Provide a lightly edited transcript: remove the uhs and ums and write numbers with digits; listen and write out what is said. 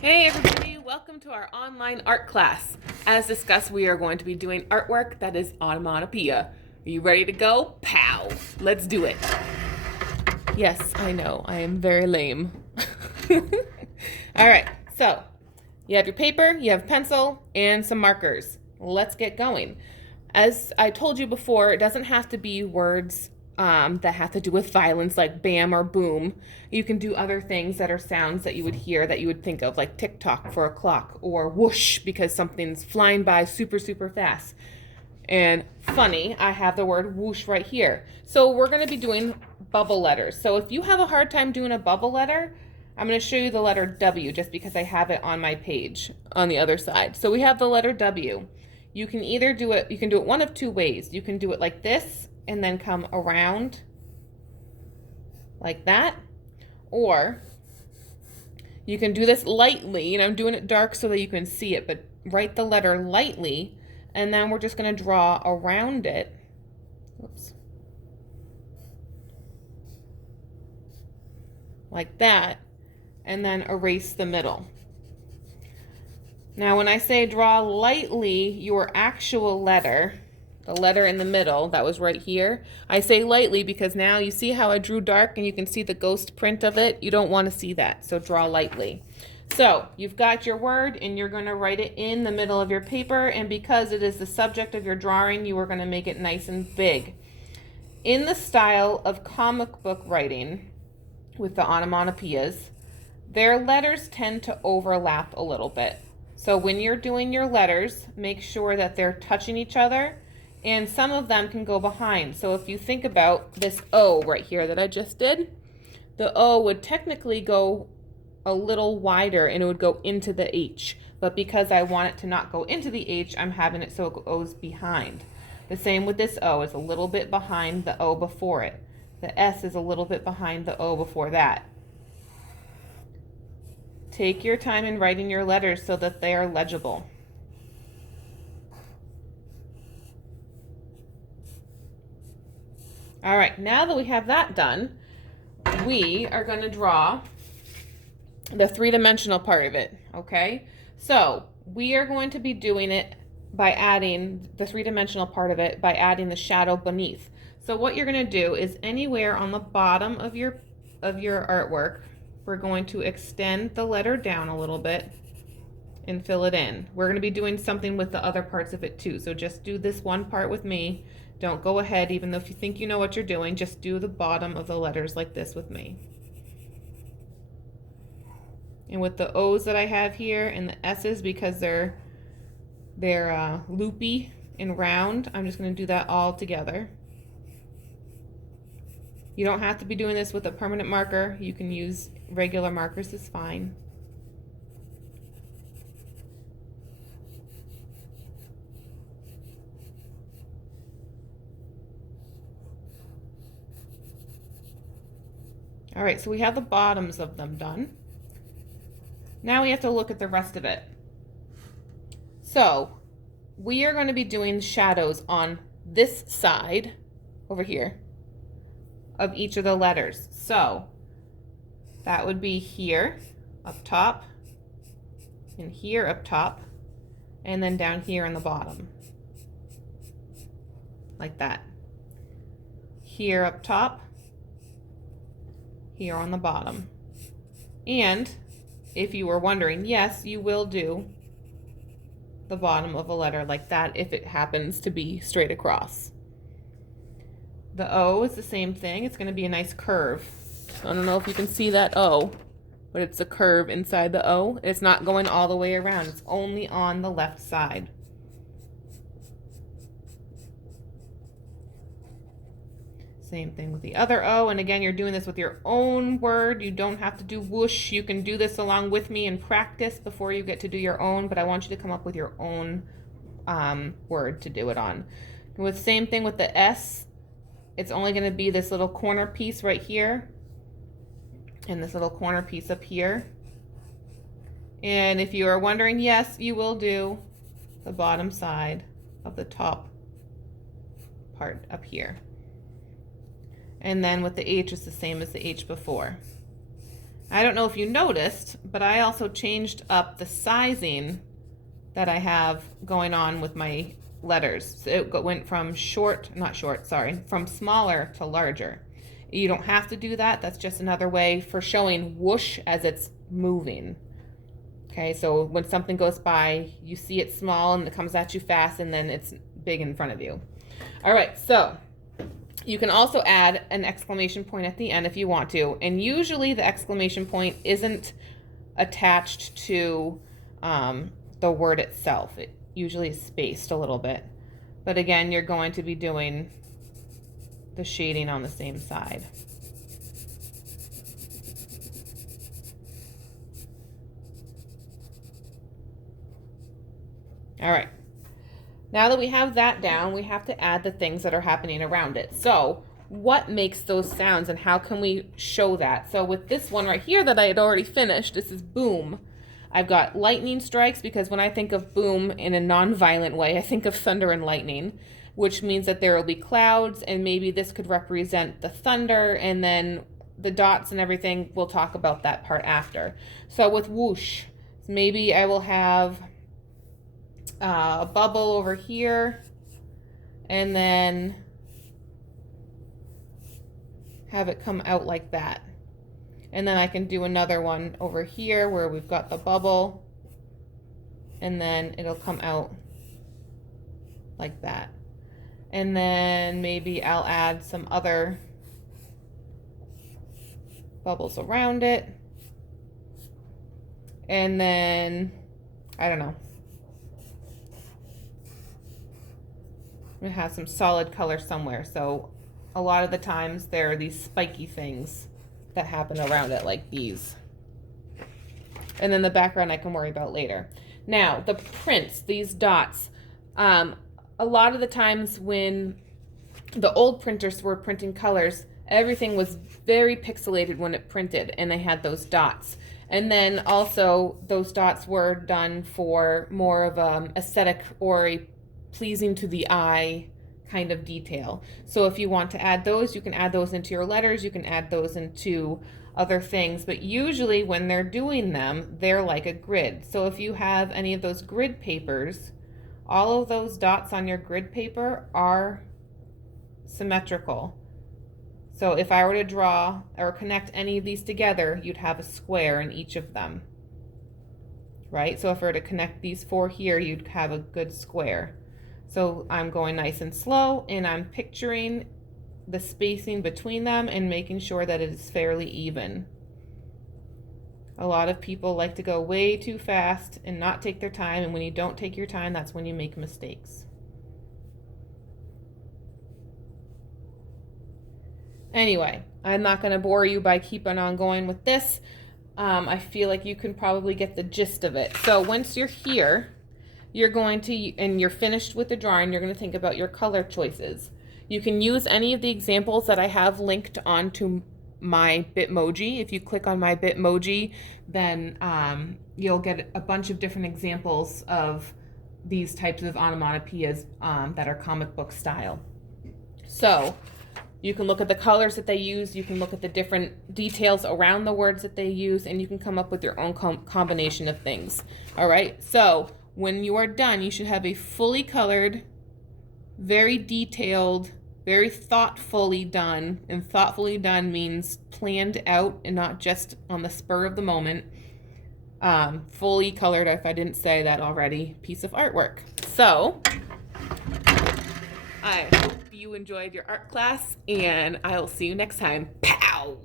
Hey everybody, welcome to our online art class. As discussed, we are going to be doing artwork that is onomatopoeia. Are you ready to go? Pow! Let's do it. Yes, I know, I am very lame. All right, so you have your paper, you have pencil, and some markers. Let's get going. As I told you before, it doesn't have to be words that have to do with violence, like bam or boom. You can do other things that are sounds that you would hear that you would think of, like tick tock for a clock, or whoosh because something's flying by super, super fast. And funny, I have the word whoosh right here. So we're going to be doing bubble letters. So if you have a hard time doing a bubble letter, I'm going to show you the letter W just because I have it on my page on the other side. So we have the letter W. You can either do it, you can do it one of two ways. You can do it like this and then come around like that. Or you can do this lightly, and I'm doing it dark so that you can see it, but write the letter lightly, and then we're just going to draw around it. Oops. Like that, and then erase the middle. Now, when I say draw lightly your actual letter, the letter in the middle that was right here, I say lightly because now you see how I drew dark and you can see the ghost print of it. You don't want to see that, so draw lightly. So you've got your word and you're going to write it in the middle of your paper, and because it is the subject of your drawing, you are going to make it nice and big. In the style of comic book writing with the onomatopoeias, their letters tend to overlap a little bit. So when you're doing your letters, make sure that they're touching each other, and some of them can go behind. So if you think about this O right here that I just did, the O would technically go a little wider and it would go into the H. But because I want it to not go into the H, I'm having it so it goes behind. The same with this O. It's a little bit behind the O before it. The S is a little bit behind the O before that. Take your time in writing your letters so that they are legible. All right, now that we have that done, we are going to draw the three-dimensional part of it, okay? So we are going to be doing it by adding the three-dimensional part of it by adding the shadow beneath. So what you're going to do is anywhere on the bottom of your artwork, we're going to extend the letter down a little bit and fill it in. We're going to be doing something with the other parts of it too. So just do this one part with me. Don't go ahead, even though if you think you know what you're doing, just do the bottom of the letters like this with me. And with the O's that I have here and the S's, because they're loopy and round, I'm just going to do that all together. You don't have to be doing this with a permanent marker. You can use regular markers, is fine. All right, so we have the bottoms of them done. Now we have to look at the rest of it. So we are going to be doing shadows on this side over here of each of the letters. So that would be here up top, and here up top, and then down here on the bottom, like that. Here up top, here on the bottom. And if you were wondering, yes, you will do the bottom of a letter like that if it happens to be straight across. The O is the same thing. It's going to be a nice curve. I don't know if you can see that O, but it's a curve inside the O. It's not going all the way around. It's only on the left side. Same thing with the other O, and again, you're doing this with your own word. You don't have to do whoosh. You can do this along with me and practice before you get to do your own, but I want you to come up with your own word to do it on. And with same thing with the S, it's only going to be this little corner piece right here and this little corner piece up here. And if you are wondering, yes, you will do the bottom side of the top part up here. And then with the H, it's the same as the H before. I don't know if you noticed, but I also changed up the sizing that I have going on with my letters. So it went from from smaller to larger. You don't have to do that. That's just another way for showing whoosh as it's moving. Okay, so when something goes by, you see it small and it comes at you fast, and then it's big in front of you. All right, so you can also add an exclamation point at the end if you want to, and usually the exclamation point isn't attached to the word itself. It usually is spaced a little bit, but again, you're going to be doing the shading on the same side. All right. Now that we have that down, we have to add the things that are happening around it. So what makes those sounds and how can we show that? So with this one right here that I had already finished, this is boom. I've got lightning strikes because when I think of boom in a non-violent way, I think of thunder and lightning, which means that there will be clouds, and maybe this could represent the thunder, and then the dots and everything, we'll talk about that part after. So with whoosh, maybe I will have a bubble over here, and then have it come out like that. And then I can do another one over here where we've got the bubble, and then it'll come out like that. And then maybe I'll add some other bubbles around it. And then, I don't know, it has some solid color somewhere. So a lot of the times there are these spiky things that happen around it, like these. And then the background I can worry about later. Now, the prints, these dots, a lot of the times when the old printers were printing colors, everything was very pixelated when it printed, and they had those dots. And then also those dots were done for more of an aesthetic or a pleasing to the eye kind of detail. So if you want to add those, you can add those into your letters, you can add those into other things, but usually when they're doing them, they're like a grid. So if you have any of those grid papers, all of those dots on your grid paper are symmetrical. So if I were to draw or connect any of these together, you'd have a square in each of them, right? So if I were to connect these four here, you'd have a good square. So I'm going nice and slow, and I'm picturing the spacing between them and making sure that it is fairly even. A lot of people like to go way too fast and not take their time, and when you don't take your time, that's when you make mistakes. Anyway, I'm not going to bore you by keeping on going with this. I feel like you can probably get the gist of it. So once you're here, you're going to, and you're finished with the drawing, you're going to think about your color choices. You can use any of the examples that I have linked onto my Bitmoji. If you click on my Bitmoji, then you'll get a bunch of different examples of these types of onomatopoeias that are comic book style. So you can look at the colors that they use, you can look at the different details around the words that they use, and you can come up with your own combination of things. All right, so when you are done, you should have a fully colored, very detailed, very thoughtfully done, and thoughtfully done means planned out and not just on the spur of the moment, fully colored, if I didn't say that already, piece of artwork. So I hope you enjoyed your art class, and I'll see you next time. Pow!